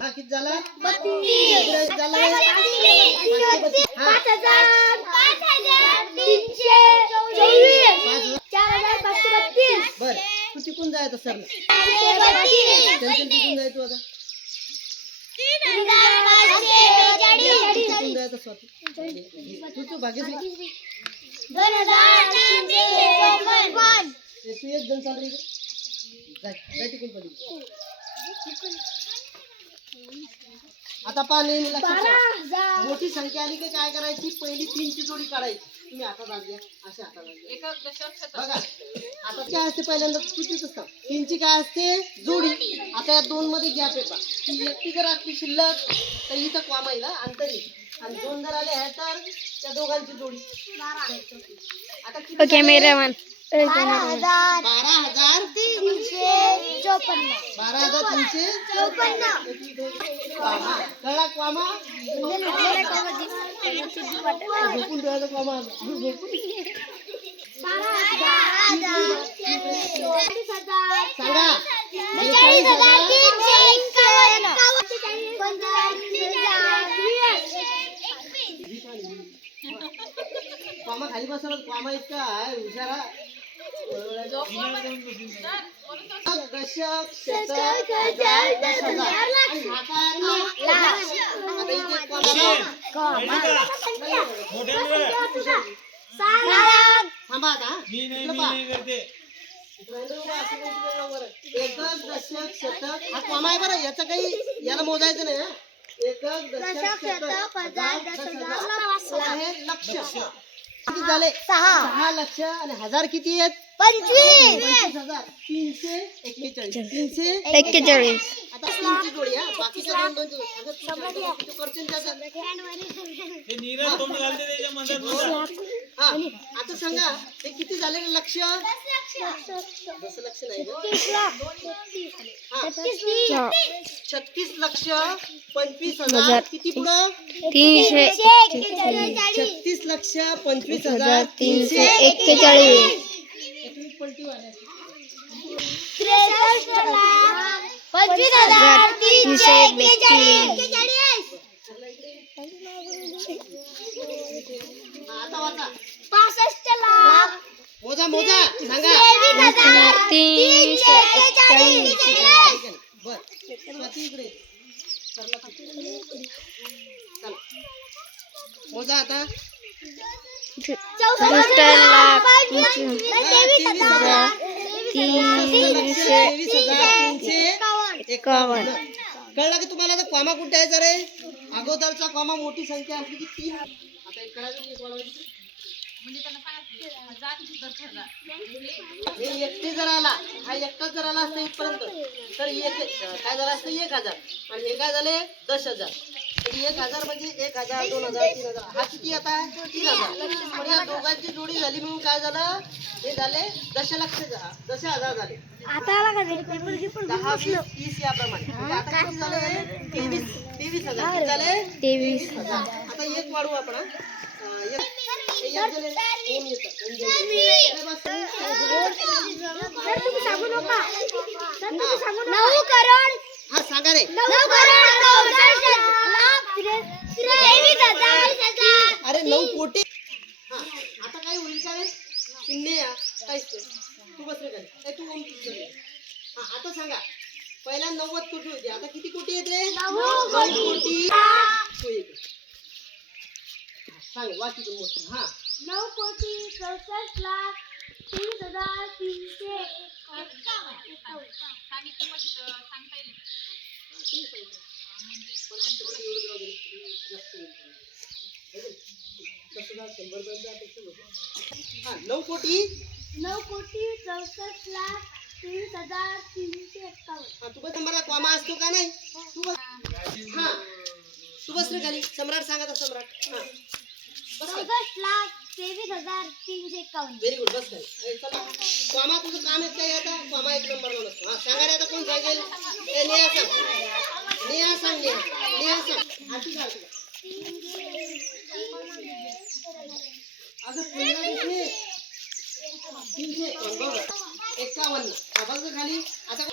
हा किती झाला? बर. तू तिकून जायचं सर टेन्शन तिकून जायचो आता. तिकून जायचं स्वाती. तू तू भाग्यश्री. ए, तू एक जण चाल आता ठेवा. मोठी संख्या आली की काय करायची? पहिली तीनची जोडी काढायची. तुम्ही हातात आण द्या अशा द्या. बघा. आता काय असते पहिल्यांदा? चुकीच असतं? तीनची काय असते? जोडी. आता या दोन मध्ये गॅप आहे पहा ती एकटी जर असली शिल्लक तर इथं कॉमा येईल हा, अंतर. आणि दोन जर आले आहे तर त्या दोघांची जोडी. आता किती बारा हजार चोपन्न. बारा हजार तीनशे क्वामा झोपून ठेवायचा क्वामा झोपून सांगा. बेचाळीस हजार क्वामा खाली बसवलं क्वामा इतका हुशारा बरं याचं काही याला मोजायचं नाही. एकक दशक शतक. हजार लक्ष. किती झाले? सहा. लक्ष आणि हजार किती आहेत? पंचवीस पंचवीस हज़ार तीनशे एक्केचाळीस तीनशे एक्केचाळीस आता तीनची जोडी हा बाकीच्या दोन दोन जोडी अगं तू सांगतो, तू करशील त्याचं हा आता सांगा हे किती झाले लक्ष दस लक्ष नाही छत्तीस लक्ष पंचवीस हज़ार किती पुढं तीनशे छत्तीस लक्ष पंचवीस हज़ार तीनशे एक्केचाळीस. पंचवीस हजार तीनशे हा, आता पासष्ट लाख मोजा सांगा. तीनशे एक्केचाळीस बर स्वाती इकडे सरला तिकडे. चला. मोजा आता चौसष्ट लाख तीनशे एकावन्न. कळलं की तुम्हाला आता कॉमा कुठे आहे रे अगोदरचा कॉमा मोठी संख्या असली की तीन. आता. हे एकटे जर आला हा एकटाच जर आला असता इथपर्यंत तर एक काय झालं असतं? एक हजार. आणि हे काय झाले? दस हजार. तर एक हजार म्हणजे एक हजार दोन हजार तीन हजार. हा किती आता? तीन हजार. पण या दोघांची जोडी झाली म्हणून काय झालं? हे झाले दशलक्ष दश हजार झाले. आता आला का रे? पेपर गिपर दहा वीस तीस याप्रमाणे. म्हणजे आता किती झाले? तेवीस. तेवीस हजार. किती झाले? तेवीस. हजार. आता एक वाढवू आपण हा. एक हे. हे सांगू. नका. सांगू नका. नऊ करोड. हा सांगा रे नऊ करोड चौसष्ट लाख तेवीस हजार अरे नऊ कोटी हा आता काय होईल का रे शून्य या काहीच नाही. तू बस रे खाली. ए, तू ओम तू चल. हा आता सांगा. पहिला नव्वद कोटी होते. आता किती कोटी येत कोटी. सांग वाची तू मोठं. हा. नऊ कोटी चौसष्ट लाख तेवीस हजार तीनशे झालं? शंभर. हा नऊ कोटी? नऊ कोटी चौसष्ट लाख तेवीस हजार तीनशे एक्कावन्न हा तू बस नंबरला कॉमा असतो का नाही? तू बस हा. तू बस रे खाली. सम्राट सांगा सम्राट. हा. चौसष्ट लाख तेवीस हजार तीनशे एक्कावन्न व्हेरी गुड बस चला. कॉमा तुझं काम आहे काय आता कॉमा एक नंबरला नसतो हा सांगा रे आता कोण सांगेल? नेहा सांग. नेहा सांग नेहा. नेहा सांग. आरती सांग. एकावन्न आता खाली आता